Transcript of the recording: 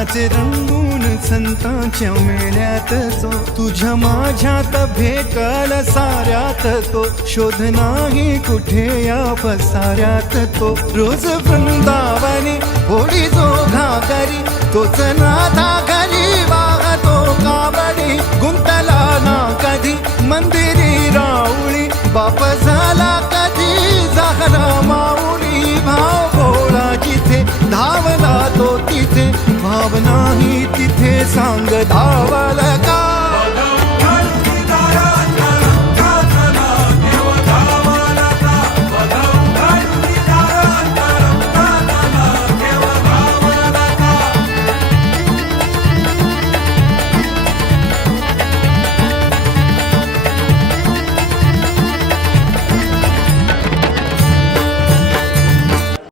नाचे रंगून संतांच्या मेळ्यात तो, तुझ्या माझ्यात भेकल साऱ्यात तो, शोध नाही कुठे या पसाऱ्यात तो. रोज वृंदावनी होळी जो घागरी, तोच नाथा घरी वाहतो कावडी. गुंतला ना कधी मंदिरी राऊळी, बाप झाला कधी झाला माऊली. भाव भोळा जिथे धावला तो तिथे, भाव नाही तिथे सांग धावला.